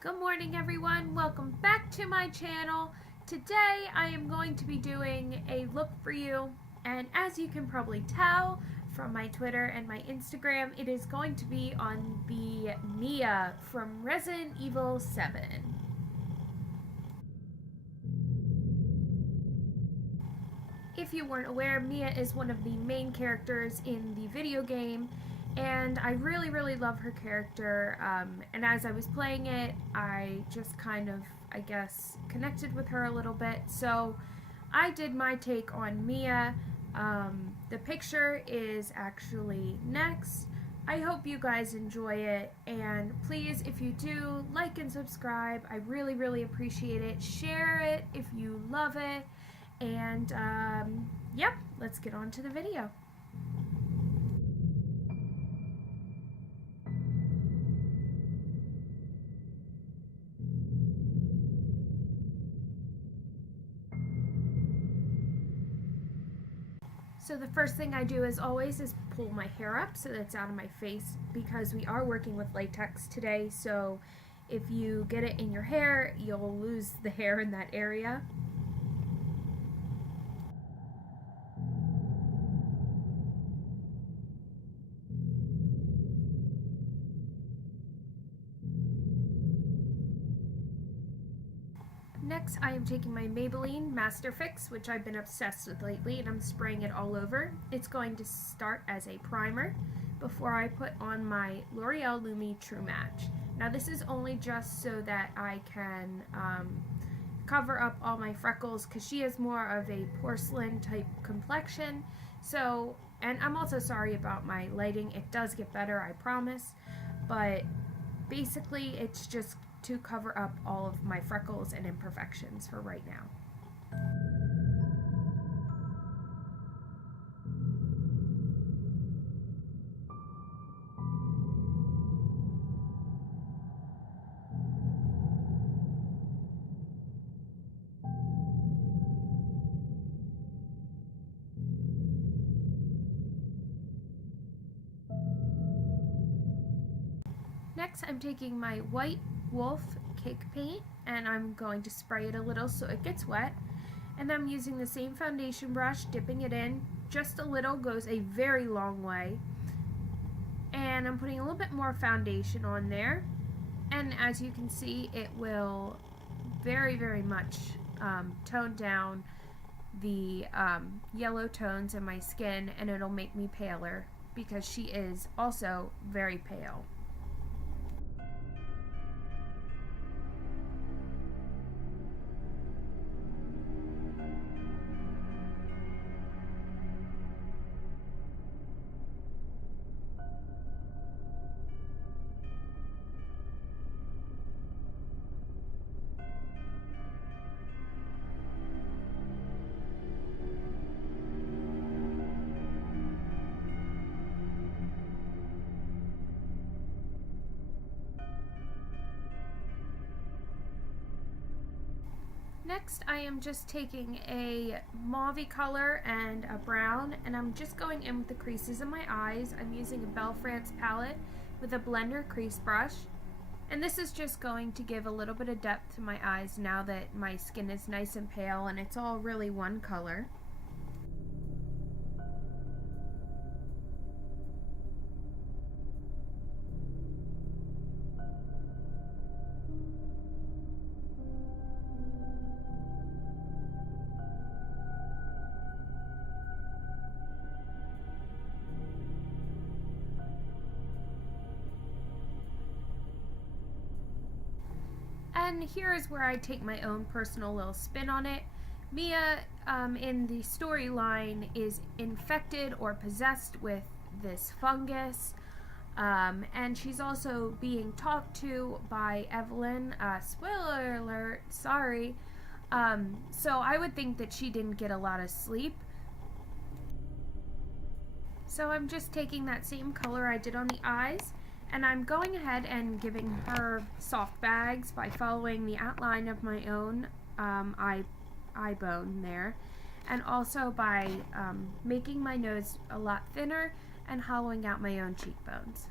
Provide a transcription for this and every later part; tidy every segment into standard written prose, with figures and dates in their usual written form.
Good morning everyone, welcome back to my channel. Today I am going to be doing a look for you, and as you can probably tell from my Twitter and my Instagram, it is going to be on the Mia from Resident Evil 7. If you weren't aware, Mia is one of the main characters in the video game, and I really love her character, and as I was playing it, I just kind of, I guess, connected with her a little bit, so I did my take on Mia. The picture is actually next. I hope you guys enjoy it, and please, if you do, like and subscribe. I really appreciate it. Share it if you love it. And yep, let's get on to the video. So the first thing I do as always is pull my hair up so that it's out of my face, because we are working with latex today, so if you get it in your hair, you'll lose the hair in that area. Next, I am taking my Maybelline Master Fix, which I've been obsessed with lately, and I'm spraying it all over. It's going to start as a primer before I put on my L'Oreal Lumi True Match. Now this is only just so that I can cover up all my freckles, because she is more of a porcelain type complexion. So, and I'm also sorry about my lighting. It does get better, I promise, but basically it's just to cover up all of my freckles and imperfections for right now. Next, I'm taking my White Wolf Cake Paint, and I'm going to spray it a little so it gets wet. And I'm using the same foundation brush, dipping it in. Just a little goes a very long way. And I'm putting a little bit more foundation on there. And as you can see, it will very much tone down the yellow tones in my skin, and it'll make me paler, because she is also very pale. Next, I am just taking a mauve color and a brown, and I'm just going in with the creases in my eyes. I'm using a Belle France palette with a blender crease brush, and this is just going to give a little bit of depth to my eyes now that my skin is nice and pale and it's all really one color. And here is where I take my own personal little spin on it. Mia, in the storyline, is infected or possessed with this fungus, and she's also being talked to by Evelyn. Spoiler alert, sorry. So I would think that she didn't get a lot of sleep. So I'm just taking that same color I did on the eyes, and I'm going ahead and giving her soft bags by following the outline of my own eye bone there, and also by making my nose a lot thinner and hollowing out my own cheekbones.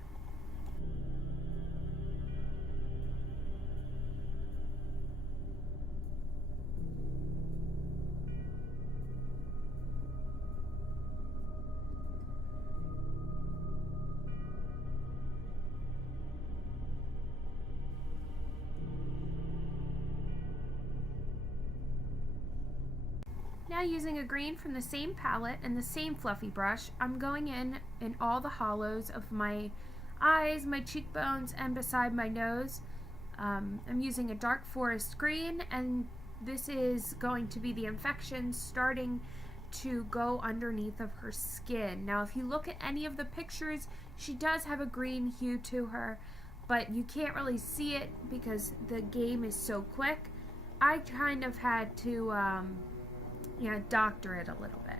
Now, using a green from the same palette and the same fluffy brush, I'm going in all the hollows of my eyes, my cheekbones, and beside my nose. I'm using a dark forest green, and this is going to be the infection starting to go underneath of her skin. Now, if you look at any of the pictures, she does have a green hue to her, but you can't really see it because the game is so quick. I kind of had to doctor it a little bit.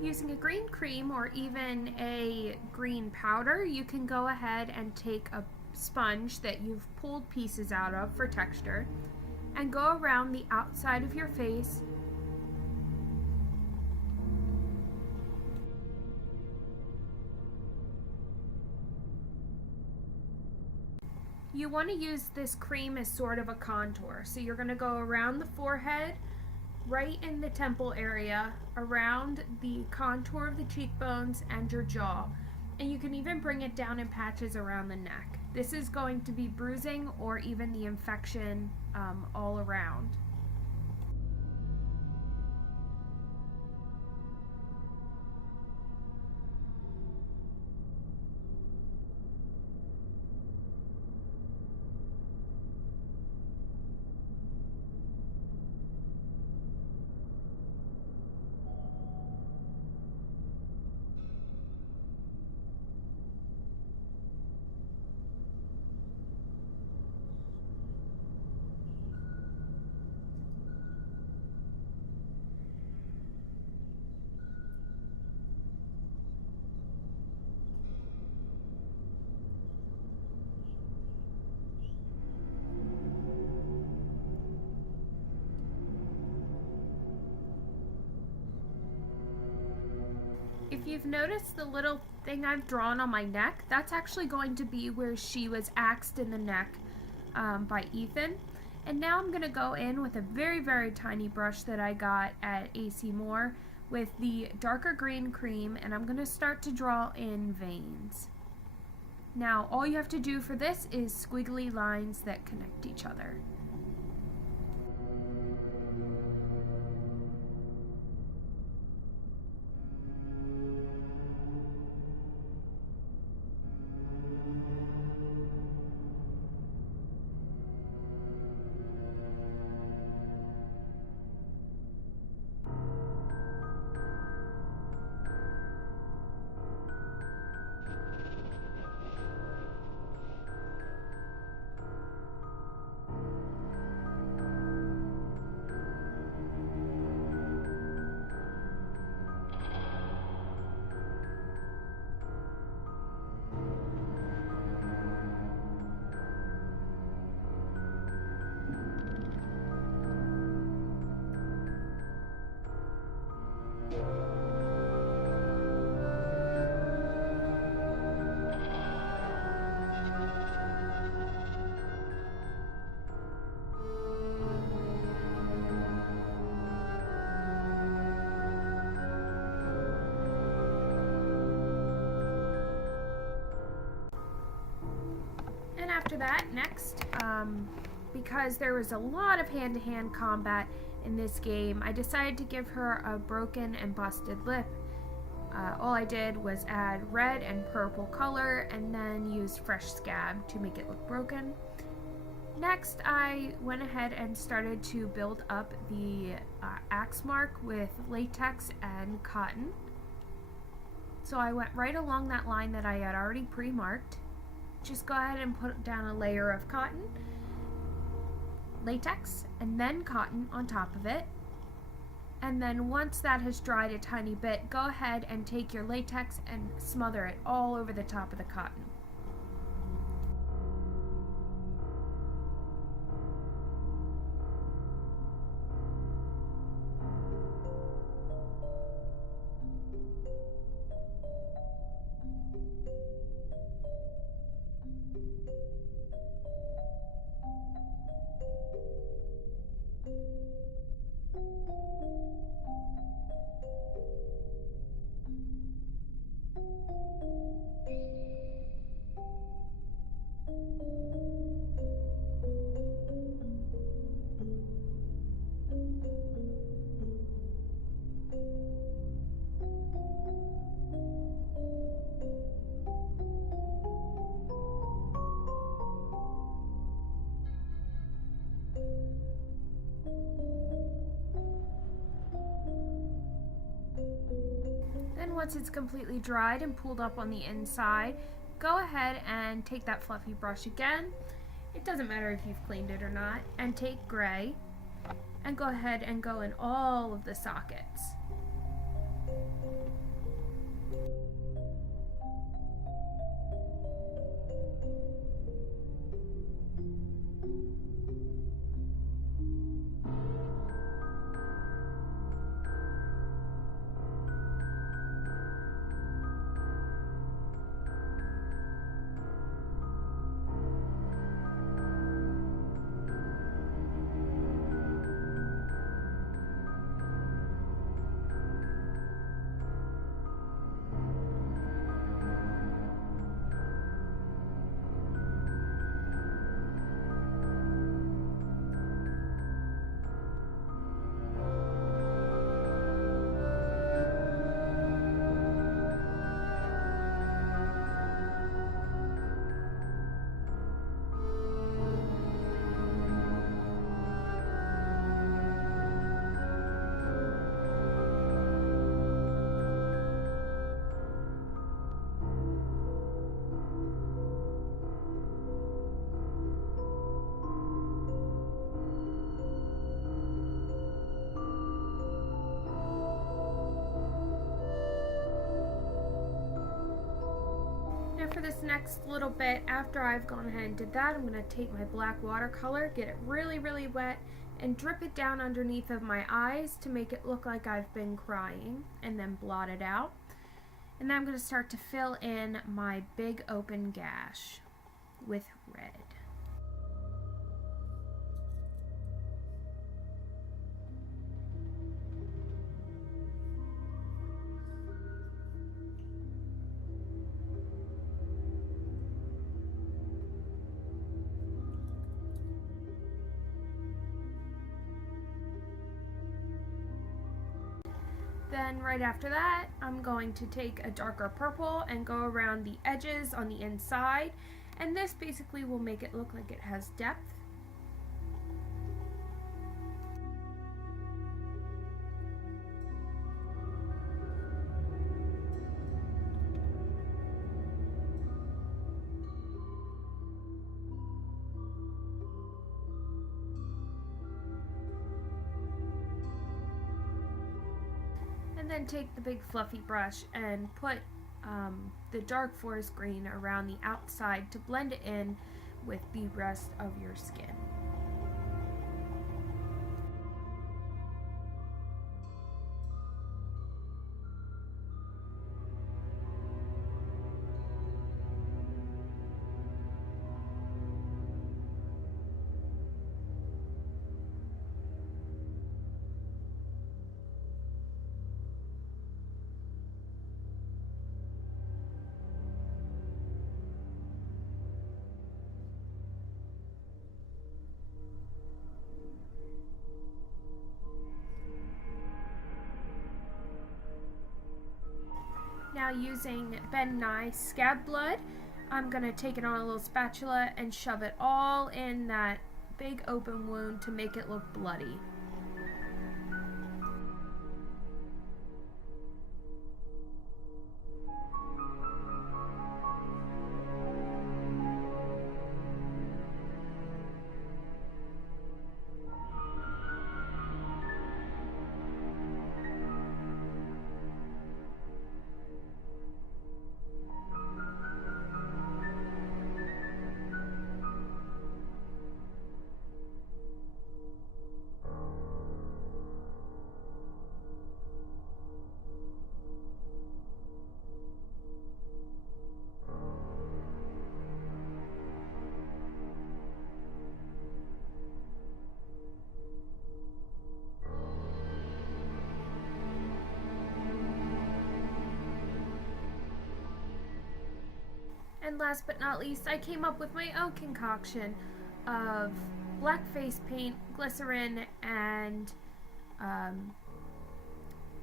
Using a green cream or even a green powder, you can go ahead and take a sponge that you've pulled pieces out of for texture and go around the outside of your face. You want to use this cream as sort of a contour. So you're going to go around the forehead, right in the temple area, around the contour of the cheekbones and your jaw. And you can even bring it down in patches around the neck. This is going to be bruising or even the infection all around. If you've noticed the little thing I've drawn on my neck, that's actually going to be where she was axed in the neck by Ethan. And now I'm going to go in with a very, very tiny brush that I got at AC Moore with the darker green cream, and I'm going to start to draw in veins. Now, all you have to do for this is squiggly lines that connect each other. And after that, next, because there was a lot of hand-to-hand combat in this game, I decided to give her a broken and busted lip. All I did was add red and purple color and then used fresh scab to make it look broken. Next, I went ahead and started to build up the axe mark with latex and cotton. So I went right along that line that I had already pre-marked. Just go ahead and put down a layer of cotton, latex, and then cotton on top of it. And then once that has dried a tiny bit, go ahead and take your latex and smother it all over the top of the cotton. once it's completely dried and pulled up on the inside, go ahead and take that fluffy brush again. It doesn't matter if you've cleaned it or not. And take gray and go ahead and go in all of the sockets. For this next little bit, after I've gone ahead and did that, I'm going to take my black watercolor, get it really, really wet, and drip it down underneath of my eyes to make it look like I've been crying, and then blot it out. And then I'm going to start to fill in my big open gash with red. Then right after that, I'm going to take a darker purple and go around the edges on the inside, and this basically will make it look like it has depth. And then take the big fluffy brush and put the dark forest green around the outside to blend it in with the rest of your skin. Now using Ben Nye Scab Blood, I'm going to take it on a little spatula and shove it all in that big open wound to make it look bloody. And last but not least, I came up with my own concoction of black face paint, glycerin, and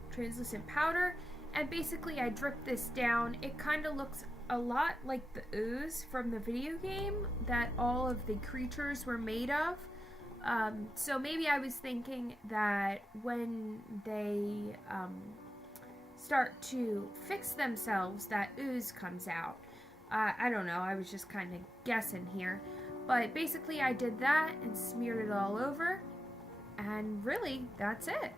translucent powder. And basically I dripped this down. It kind of looks a lot like the ooze from the video game that all of the creatures were made of. So maybe I was thinking that when they start to fix themselves, that ooze comes out. I don't know, I was just kind of guessing here. But basically I did that and smeared it all over, and really, that's it.